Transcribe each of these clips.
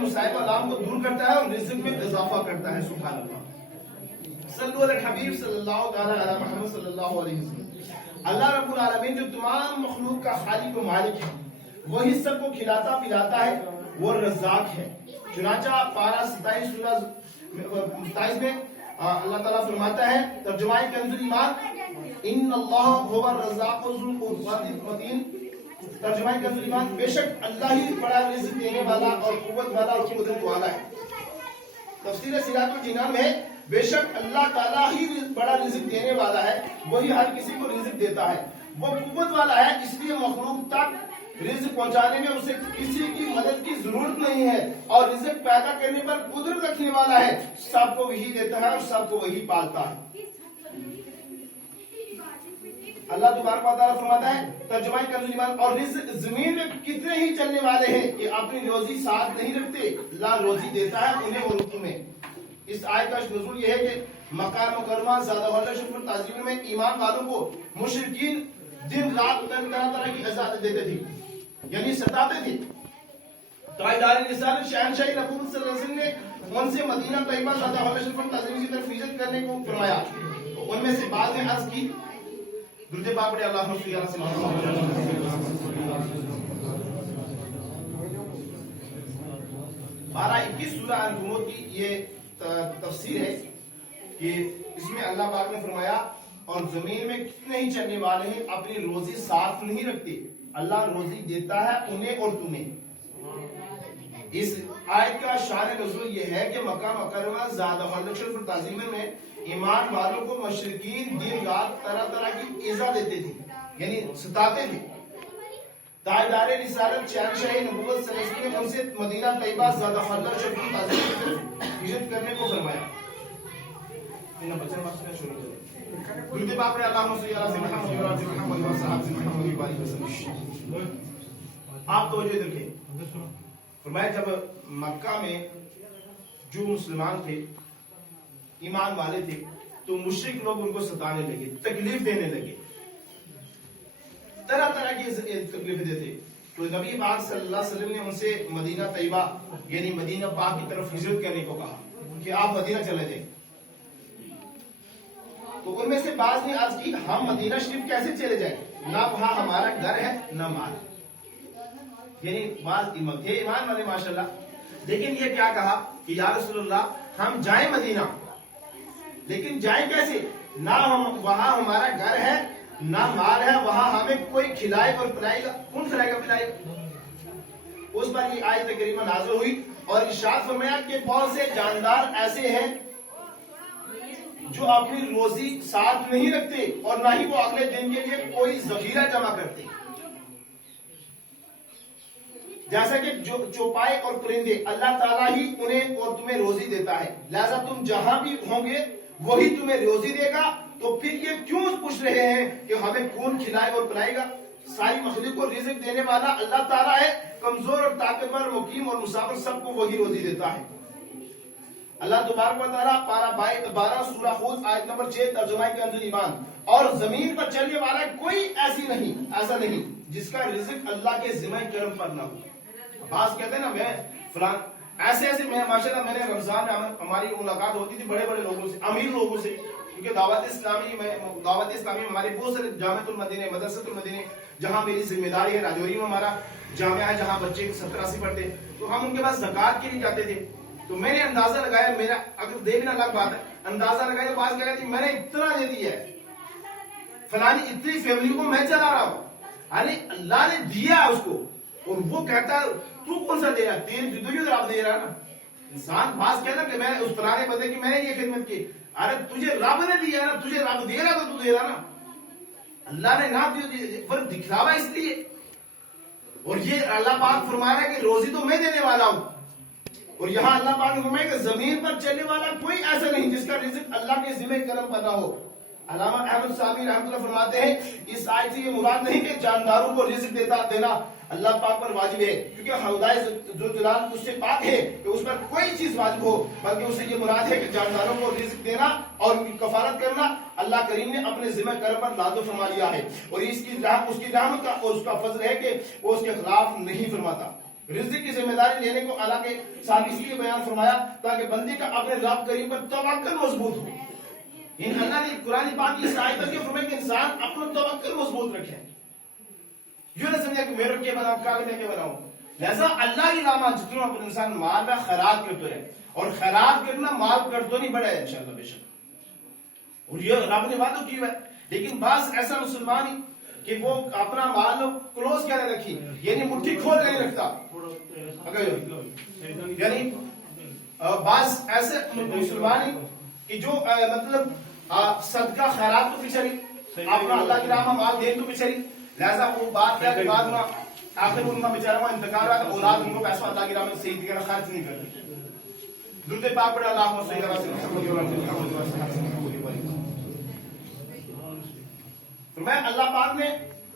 مصائب علام کو دور کرتا ہے اور رزق میں اضافہ کرتا ہے. سبحان اللہ. صلو علی الحبیب صلی اللہ تعالی علی محمد صلی اللہ علیہ وسلم. اللہ رب العالمین جو تمام مخلوق کا خالق و مالک ہے وہی سب کو کھلاتا پلاتا ہے، وہ رزاق ہے. چنانچہ پارہ 27 سورہ 27 میں اللہ تعالیٰ فرماتا ہے ترجمہ کنز ایمان ان اللہ هو الرزاق ذو القوۃ المتین. ترجمہ کنز ایمان بے شک اللہ ہی بڑا رزق دینے والا اور قوت والا اور قدرت والا ہے. تفسیر سیرات الجنان میں بے شک اللہ تعالیٰ ہی بڑا رزق دینے والا ہے، وہی ہر کسی کو رزق دیتا ہے، وہ قوت والا ہے، اس لیے مخلوق تک رزق پہنچانے میں اسے کسی کی مدد کی ضرورت نہیں ہے، اور رزق پیدا کرنے پر قدرت رکھنے والا ہے، سب کو وہی دیتا ہے اور سب کو وہی پالتا ہے. اللہ تبارک و تعالیٰ فرماتا ہے ترجمہ کنز ایمان اور رزق زمین میں کتنے ہی چلنے والے ہیں کہ اپنی روزی ساتھ نہیں رکھتے، اللہ روزی دیتا ہے انہیں اور تمہیں. اس آیت کا نزول یہ ہے کہ مکہ مکرمہ زیادہ والا شکر تعظیم میں ایمان والوں کو مشرکین دن رات طرح طرح کی اذیت دیتے تھے، یعنی ستاتے تھے. تاجدار رسالت شہنشاہ نبوت صلی اللہ علیہ وسلم نے ان سے مدینہ طیبہ زیادہ والا شکر تعظیم کی طرف ہجرت کرنے کو فرمایا. تو ان میں سے بعض نے عرض کی درود پاک پڑھے اللہم صلی اللہ علیہ وسلم. 12-21 سورہ عنکبوت کی یہ تفسیر ہے کہ اس میں اللہ پاک نے فرمایا اور زمین میں کتنے ہی چلنے والے ہیں اپنی روزی ساتھ نہیں رکھتے، اللہ روزی دیتا ہے انہیں اور تمہیں. اس آیت کا شان نزول یہ ہے کہ مکہ مکرمہ زیادہ شرف تعظیم میں ایمان والوں کو مشرکین دن رات طرح طرح کی ایذا دیتے تھے، یعنی ستاتے تھے. تاجدار رسالت شہنشاہ نبوت صلی اللہ علیہ وسلم نے ان سے مدینہ طیبہ زیادہ شرف تعظیم کی طرف ہجرت کرنے کو فرمایا. درود پاک پڑھے اللہم صلی اللہ علیہ محمد وصحابہ محمد وآلہ وسلم. آپ توجہ رکھیں، فرمایا جب مکہ میں جو مسلمان تھے، ایمان والے تھے، تو مشرک لوگ ان کو ستانے لگے، تکلیف دینے لگے، طرح طرح کی تکلیف دیتے. تو نبی پاک صلی اللہ علیہ وسلم نے ان سے مدینہ طیبہ یعنی مدینہ پاک کی طرف ہجرت کرنے کو کہا کہ آپ مدینہ چلے جائیں. تو ان میں سے بعض نے عرض کی ہم مدینہ شریف کیسے چلے جائیں، نہ وہاں ہمارا گھر ہے نہ مال. یعنی بعض تھے ایمان والے ماشاءاللہ، لیکن یہ کیا کہا کہ یا رسول اللہ ہم جائیں مدینہ، لیکن جائیں کیسے، نہ وہاں ہمارا گھر ہے نہ مال ہے، وہاں ہمیں کوئی کھلائے اور پلائے گا، کون کھلائے گا پلائے گا. اس پر یہ آیت کریمہ نازل ہوئی اور ارشاد فرمایا کہ بہت سے جاندار ایسے ہیں جو اپنی روزی ساتھ نہیں رکھتے اور نہ ہی وہ اگلے دن کے لیے کوئی ذخیرہ جمع کرتے. جیسا کہ جو چوپائے اور پرندے اللہ تعالیٰ ہی انہیں اور تمہیں روزی دیتا ہے، لہذا تم جہاں بھی ہوں گے وہی تمہیں روزی دے گا. تو پھر یہ کیوں پوچھ رہے ہیں کہ ہمیں کون کھلائے اور پلائے گا. ساری مخلوق کو رزق دینے والا اللہ تعالیٰ ہے، کمزور اور طاقتور، مقیم اور مسافر سب کو وہی روزی دیتا ہے. اللہ تبارک و تعالیٰ پارہ 12 سورہ ہود آیت نمبر 6 ترجمہ کنز ایمان اور زمین پر چلنے والا کوئی ایسا نہیں جس کا رزق اللہ کے ذمہ کرم پر نہ ہو. بعض کہتے ہیں نا میں فلان ایسے میں ماشاءاللہ میں نے رمضان میں ہماری ملاقات ہوتی تھی بڑے بڑے لوگوں سے، امیر لوگوں سے، کیونکہ دعوت اسلامی میں ہمارے بہت سارے جامعۃ المدینہ مدرسۃ المدینہ جہاں میری ذمہ داری ہے، راجوری میں ہمارا جامعہ ہے جہاں بچے 70-80 پڑھتے ہیں، تو ہم ان کے پاس زکوٰۃ کے لیے جاتے تھے. تو میں نے اندازہ لگایا، میرا اگر دے بھی نہ الگ بات ہے، اندازہ لگایا تو بعض کہتے ہیں میں نے اتنا دے دیا ہے، فلانی اتنی فیملی کو میں چلا رہا ہوں، یعنی اللہ نے دیا اس کو، اور وہ کہتا ہے تو کون سا دے رہا، تجھے رب دے رہا نا. انسان بعض کہتا کہ میں اس پرانے بندے کی میں نے یہ خدمت کی، ارے تجھے رب نے دیا نا، تجھے رب دے رہا تو دے رہا نا، اللہ نے نہ پر دکھلاوا اس لیے. اور یہ اللہ پاک فرما رہا ہے کہ روزی تو میں دینے والا ہوں. اور یہاں اللہ پاک نے فرمایا کہ زمین پر چلنے والا کوئی ایسا نہیں جس کا رزق اللہ کے ذمہ کرم پر نہ ہو. علامہ احمد صاحب رحمۃ اللہ فرماتے ہیں اس آیت سے یہ مراد نہیں کہ جانداروں کو رزق دینا اللہ پاک پر واجب ہے، کیونکہ خدائے ذوالجلال اس سے پاک ہے کہ اس پر کوئی چیز واجب ہو، بلکہ اسے یہ مراد ہے کہ جانداروں کو رزق دینا اور ان کی کفارت کرنا اللہ کریم نے اپنے ذمہ کرم پر لازم فرما لیا ہے. اور اس کی رحمت کا اور اس کا فضل ہے کہ وہ اس کے خلاف نہیں فرماتا. رزق کی ذمہ داری لینے کو اللہ کے ساتھ اس لیے بیان فرمایا تاکہ بندے کا اپنے رب کریم پر توکل مضبوط ہو. اللہ نے قرآن پاک کی اس آیت میں فرمایا کہ انسان اپنا توکل مضبوط رکھے. یوں نہ سمجھا کہ میرے کیا بناؤں کیا میں کیا بناؤں. لہذا اللہ کی راہ جتنا اپنے انسان مال میں خیرات کرتے رہے, اور خیرات کرنا مال کر تو نہیں بڑھے انشاءاللہ بے شک, اور یہ رب نے بات کی ہے. لیکن بعض ایسا مسلمان ہی کہ وہ اپنا مال کلوز کیا نہیں رکھی, یعنی مٹھی کھول نہیں رکھتا. یعنی بعض ایسے مسلمان ہی کہ جو مطلب صدقہ خیرات تو پیچھے نہیں, اپنا اللہ کی راہ میں مال دے تو پیچھے نہیں. لہذا وہ بات کیا کہ بعد میں آخر ان کا بیچارہ وہ انتقال رہا تھا, اولاد ان کو پیسہ اللہ کی راہ میں صحیح طریقے خرچ نہیں کرتے. درود پاک پڑھے اللہم صلی اللہ علیہ وسلم. میں اللہ پاک نے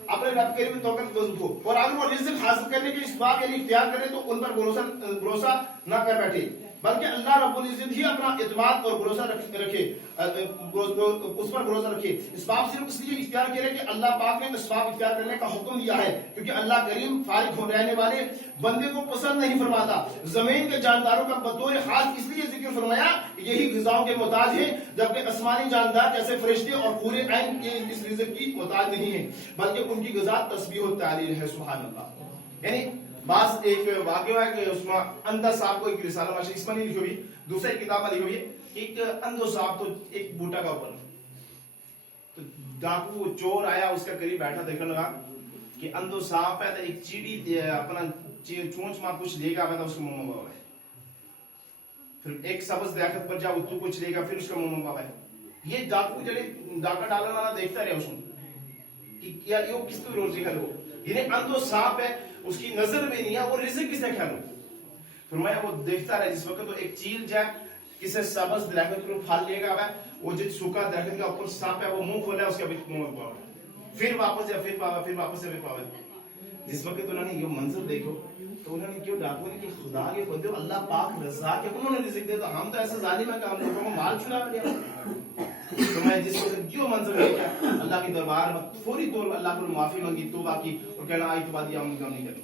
اپنے رب کریم توکل مضبوط ہو, اور اگر وہ رزق حاصل کرنے کے اس بات کے لیے اختیار کرے تو ان پر بھروسہ نہ کر بیٹھے, بلکہ اللہ رب العزت ہی اپنا اعتماد اور بھروسہ رکھے, اس پر بھروسہ رکھے. اسباب صرف اس لیے اختیار کرے کہ اللہ پاک نے اسباب اختیار کرنے کا حکم دیا ہے, کیونکہ اللہ کریم فارغ ہو رہنے والے بندے کو پسند نہیں فرماتا. زمین کے جانداروں کا بطور خاص اس لیے ذکر فرمایا یہی غذاؤں کے محتاج ہیں, جبکہ آسمانی جاندار جیسے فرشتے اور پورے عین اس رزق کی محتاج نہیں ہیں, بلکہ ان کی غذا تسبیح و تعلیل ہے. سبحان اللہ. یعنی بعض ایک واقعہ ہے کہ اس میں اندھا صاحب کو ایک رسالہ ماشاء اس میں نہیں لکھی ہوئی, دوسرے کتاب میں لکھی ہوئی ہے. ایک اندھو صاحب تو ایک بوٹا کا اوپر, تو ڈاکو چور آیا اس کا قریب بیٹھا, دیکھنے لگا کہ اندھو صاحب ہے تو ایک چیڑی اپنا چونچ ماں کچھ لے گا, اس کا منہ بابا ہے. پھر ایک سبز درخت پر جا تو کچھ لے گا, پھر اس کا منہ بابا ہے. یہ ڈاکو جڑے ڈاکہ ڈالنے والا دیکھتا رہا اس کو کہ یہ کس کو روزی کھلو, یعنی اندھو صاحب ہے, اس کی نظر میں نہیں ہے وہ رزق کس نے کھلو. فرمایا وہ دیکھتا رہا جس وقت وہ ایک چیل جائے کسی سبز درخت پر پھل لے گا, وہ جو سوکھا درخت کا اوپر سانپ ہے وہ منہ کھولا, اس کے منہ میں پاوا, پھر واپس یا پھر پاوا, پھر واپس یا پھر پاوا. جس وقت انہوں نے یہ منظر دیکھو تو انہوں نے کیوں ڈاکو نے کہ خدا کے بندے اللہ پاک رزاق ہے, انہوں نے رزق دے, تو ہم تو ایسا ظالم ہے کہ ہم لوگوں کو مال چرا لیا. تو میں جس وقت جو منظر دیکھا اللہ کے دربار میں فوری طور پر اللہ کو معافی مانگی, توبہ کی, اور کہنا آئی تو بعد یہ ہم نہیں کریں.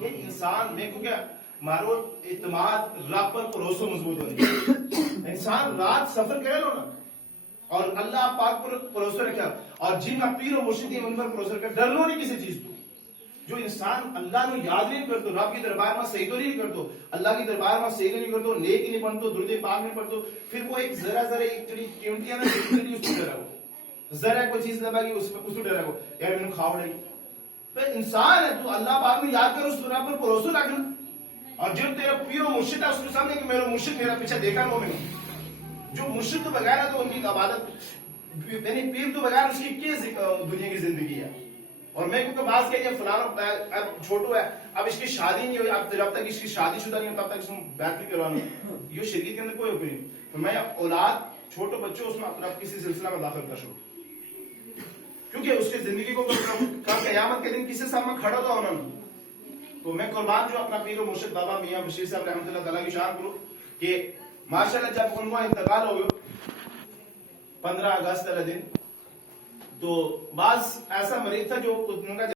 یہ انسان میں کو کیا مارو اعتماد رب پر بھروسہ مضبوط ہونے, انسان رات سفر کرے لو نا اور اللہ پاک پر بھروسہ رکھا, اور جن کا پیر و مرشد ان پر بھروسہ رکھا, ڈرنا نہیں کسی چیز کو. جو انسان اللہ کو یاد نہیں کرتا, رب کی دربار میں سجدہ نہیں کرتا, اللہ کی دربار میں سجدہ نہیں کرتا, نیک نہیں پڑھتا, درود پاک نہیں پڑھتا, پھر وہ ایک ذرا ایک چڑی قیمتی ہے نا, اس کو ڈرا ہو, ذرا کوئی چیز لگا کہ اس کو ڈرا ہو, یار میں نے کھا اڑائی. پھر انسان ہے تو اللہ پاک میں یاد کر, اس رب پر بھروسہ رکھنا. اور جو تیرا پیر و مرشد ہے اس کے سامنے کہ میرا مرشد میرا پیچھے دیکھا وہ میں, جو مرشد تو بغیر ہے تو ان کی عبادت, یعنی پیر تو بغیر اس کی کیا دنیا کی زندگی ہے. اور میں کیونکہ بات کہہ فلانا اب چھوٹو ہے, اب اس کی شادی نہیں ہوئی, اب جب تک اس کی شادی شدہ نہیں ہو تب تک اس میں بیعت نہیں کروانا, یہ شرکت کے اندر کوئی حکم نہیں. تو میں اولاد چھوٹو بچوں اس میں اپنا کسی سلسلہ میں داخل کر چھوڑ, کیونکہ اس کی زندگی کو قیامت کے دن کسی سامنے کھڑا ہوتا ہونا. تو میں قربان جو اپنا پیر و مرشد بابا میاں بشیر صاحب رحمۃ اللہ تعالیٰ کی شان کروں کہ ماشاءاللہ جب ان کا انتقال ہو گیا 15 اگست والا دن, تو بعض ایسا مریض تھا جو ان کا